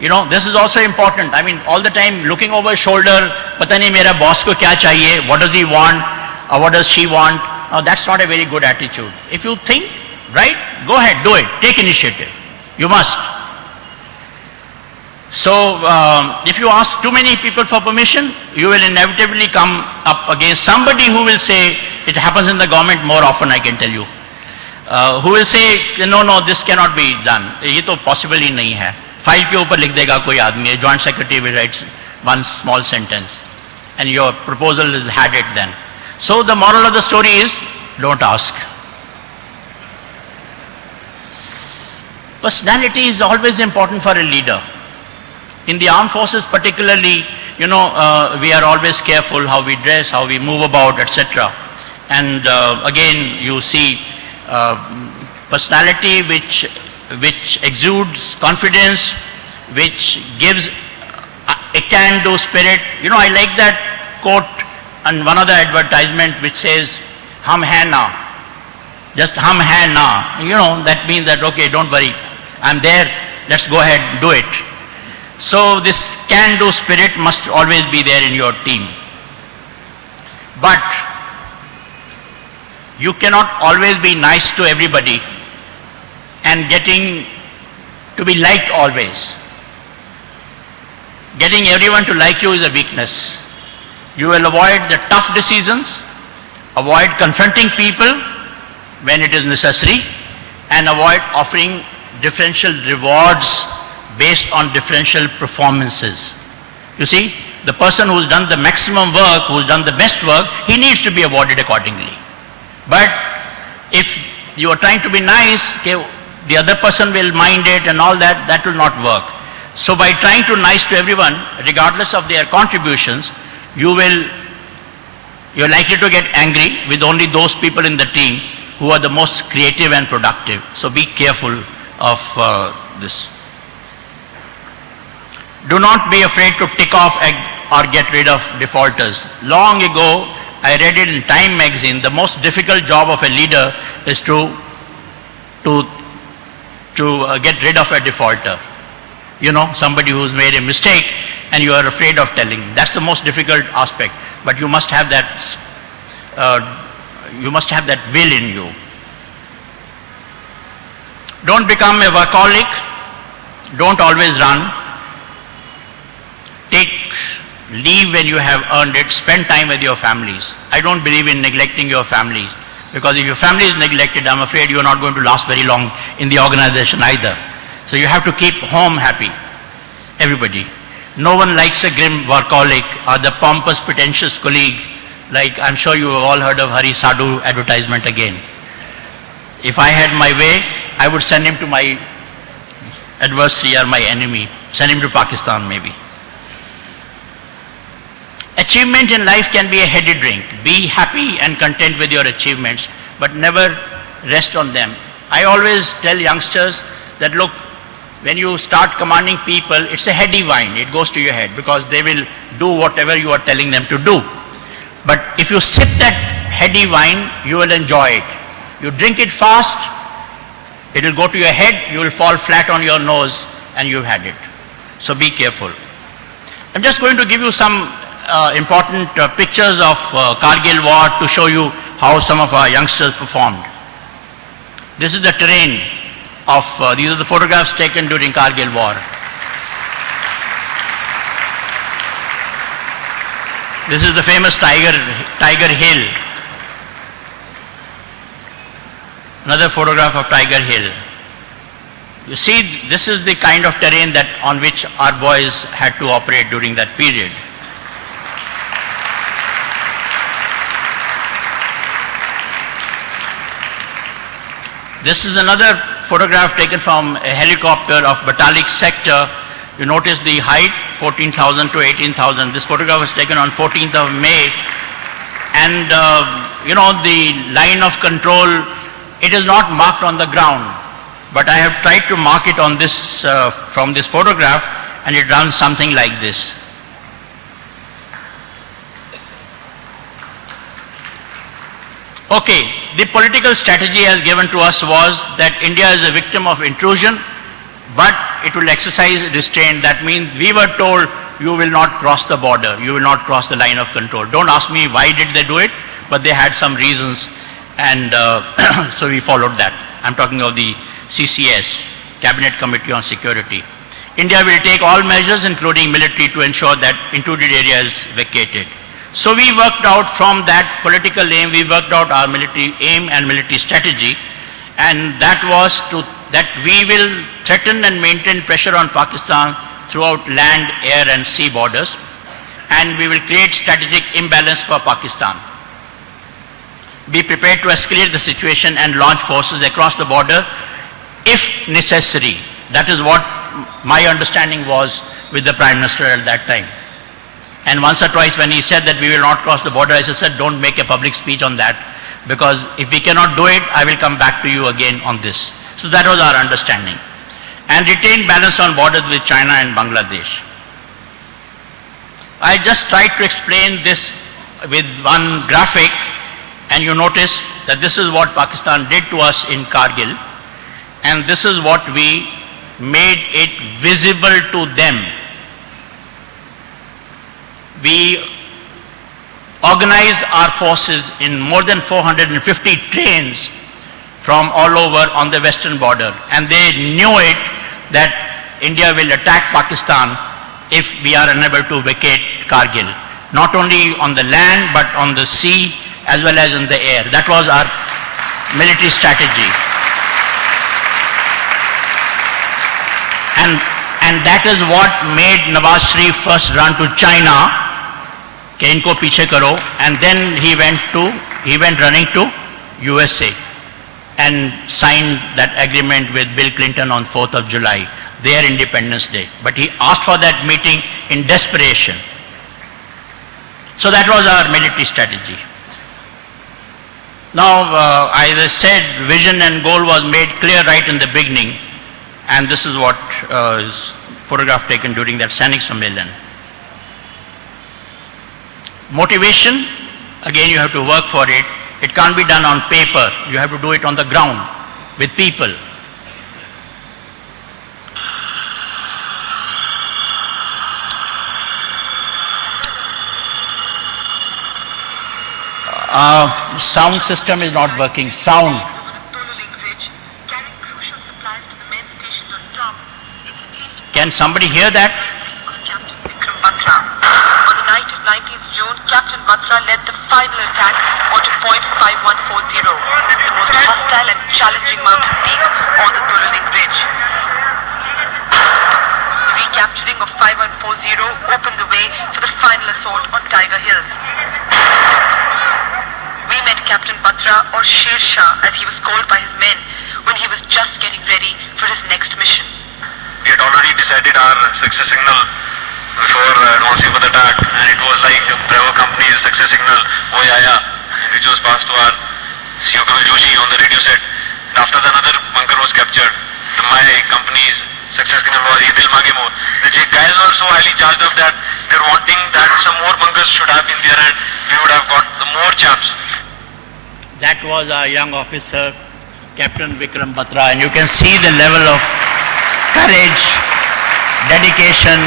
You know, this is also important. I mean, all the time looking over shoulder, pata nahi mera boss ko kya chahiye, what does he want, or what does she want. That's not a very good attitude. If you think right, go ahead, do it, take initiative. You must. So, if you ask too many people for permission, you will inevitably come up against somebody who will say, it happens in the government more often, I can tell you, who will say, no, this cannot be done. ये तो possible ही नहीं है. File के ऊपर लिख देगा कोई आदमी, joint secretary will write one small sentence, and your proposal is had it then. So the moral of the story is, don't ask. Personality is always important for a leader. In the armed forces particularly, you know, we are always careful how we dress, how we move about, etc. And again, you see personality which exudes confidence, which gives a can-do spirit. You know, I like that quote on one of the advertisement which says, "Hum hai na." Just hum hai na. You know, that means that, okay, don't worry, I'm there, let's go ahead, do it. So this can-do spirit must always be there in your team. But you cannot always be nice to everybody and getting to be liked always. Getting everyone to like you is a weakness. You will avoid the tough decisions, avoid confronting people when it is necessary, and avoid offering differential rewards based on differential performances. You see, the person who's done the maximum work, who's done the best work, he needs to be awarded accordingly. But if you are trying to be nice, okay, the other person will mind it and all that, that will not work. So by trying to nice to everyone, regardless of their contributions, you're likely to get angry with only those people in the team who are the most creative and productive. So be careful of this. Do not be afraid to tick off or get rid of defaulters. Long ago, I read it in Time magazine, the most difficult job of a leader is to get rid of a defaulter. You know, somebody who's made a mistake and you are afraid of telling. That's the most difficult aspect. But you must have that, will in you. Don't become a workaholic. Don't always run. Take leave when you have earned it. Spend time with your families. I don't believe in neglecting your family, because if your family is neglected, I'm afraid you're not going to last very long in the organization either. So you have to keep home happy, everybody. No one likes a grim workaholic or the pompous, pretentious colleague, like I'm sure you have all heard of Hari Sadhu advertisement again. If I had my way, I would send him to my adversary or my enemy, send him to Pakistan maybe. Achievement in life can be a heady drink. Be happy and content with your achievements, but never rest on them. I always tell youngsters that, look, when you start commanding people, it's a heady wine. It goes to your head because they will do whatever you are telling them to do. But if you sip that heady wine, you will enjoy it. You drink it fast, it will go to your head, you will fall flat on your nose, and you've had it. So be careful. I'm just going to give you some important pictures of Kargil war to show you how some of our youngsters performed. This is the terrain of, these are the photographs taken during Kargil war. This is the famous Tiger Hill. Another photograph of Tiger Hill. You see, this is the kind of terrain that on which our boys had to operate during that period. This is another photograph taken from a helicopter of Batalik sector. You notice the height, 14,000 to 18,000. This photograph was taken on 14th of May. And you know, the line of control, it is not marked on the ground. But I have tried to mark it on this, from this photograph, and it runs something like this. Okay, the political strategy as given to us was that India is a victim of intrusion, but it will exercise restraint. That means we were told you will not cross the border, you will not cross the line of control. Don't ask me why did they do it, but they had some reasons, and so we followed that. I'm talking of the CCS, Cabinet Committee on Security. India will take all measures, including military, to ensure that intruded area is vacated. So we worked out from that political aim, we worked out our military aim and military strategy, and that was that we will threaten and maintain pressure on Pakistan throughout land, air and sea borders, and we will create strategic imbalance for Pakistan. Be prepared to escalate the situation and launch forces across the border if necessary. That is what my understanding was with the Prime Minister at that time. And once or twice when he said that we will not cross the border, I said, don't make a public speech on that, because if we cannot do it, I will come back to you again on this. So that was our understanding. And retain balance on borders with China and Bangladesh. I just tried to explain this with one graphic, and you notice that this is what Pakistan did to us in Kargil, and this is what we made it visible to them. We organized our forces in more than 450 trains from all over on the western border, and they knew it that India will attack Pakistan if we are unable to vacate Kargil, not only on the land but on the sea as well as in the air. That was our military strategy. And that is what made Nawaz Sharif first run to China, कि इनको पीछे करो, and then he went running to USA and signed that agreement with Bill Clinton on 4th of July, their Independence Day. But he asked for that meeting in desperation. So that was our military strategy. Now, as I said, vision and goal was made clear right in the beginning, and this is what is photograph taken during that Sainik Sammelan. Motivation, again you have to work for it. It can't be done on paper. You have to do it on the ground with people. Sound system is not working. Sound. Can somebody hear that? On the night of 19th June, Captain Batra led the final attack onto point 5140, the most hostile and challenging mountain peak on the Tololing Ridge. The recapturing of 5140 opened the way for the final assault on Tiger Hills. We met Captain Batra, or Sher Shah as he was called by his men, when he was just getting ready for his next mission. We had already decided our success signal before advancing for the attack, and it was like Bravo Company's success signal, Oi Aaya, which was passed to our CO Kamil Joshi on the radio set. And after another bunker was captured, my company's success signal was Ye Dil Mange More. The guys were so highly charged up that they're wanting that some more bunkers should have been there, and we would have got the more chaps. That was our young officer, Captain Vikram Batra, and you can see the level of courage, dedication,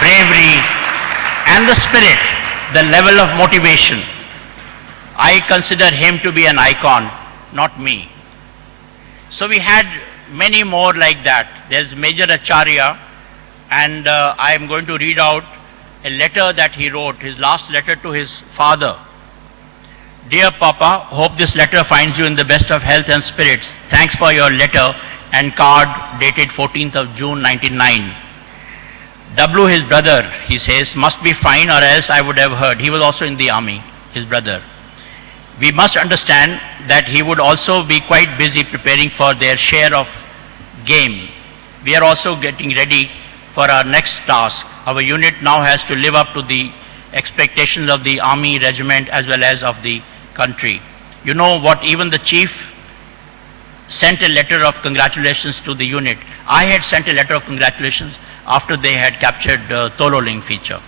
bravery, and the spirit, the level of motivation. I consider him to be an icon, not me. So we had many more like that. There's Major Acharya, and I am going to read out a letter that he wrote, his last letter to his father. Dear Papa, hope this letter finds you in the best of health and spirits. Thanks for your letter and card dated 14th of June 1999. W, his brother, he says, must be fine, or else I would have heard. He was also in the army, his brother. We must understand that he would also be quite busy preparing for their share of game. We are also getting ready for our next task. Our unit now has to live up to the expectations of the army regiment as well as of the country. You know what, even the chief sent a letter of congratulations to the unit. I had sent a letter of congratulations after they had captured Tololing feature.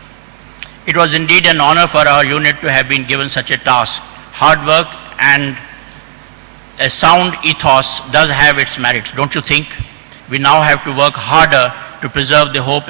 It was indeed an honor for our unit to have been given such a task. Hard work and a sound ethos does have its merits, don't you think? we now have to work harder to preserve the hope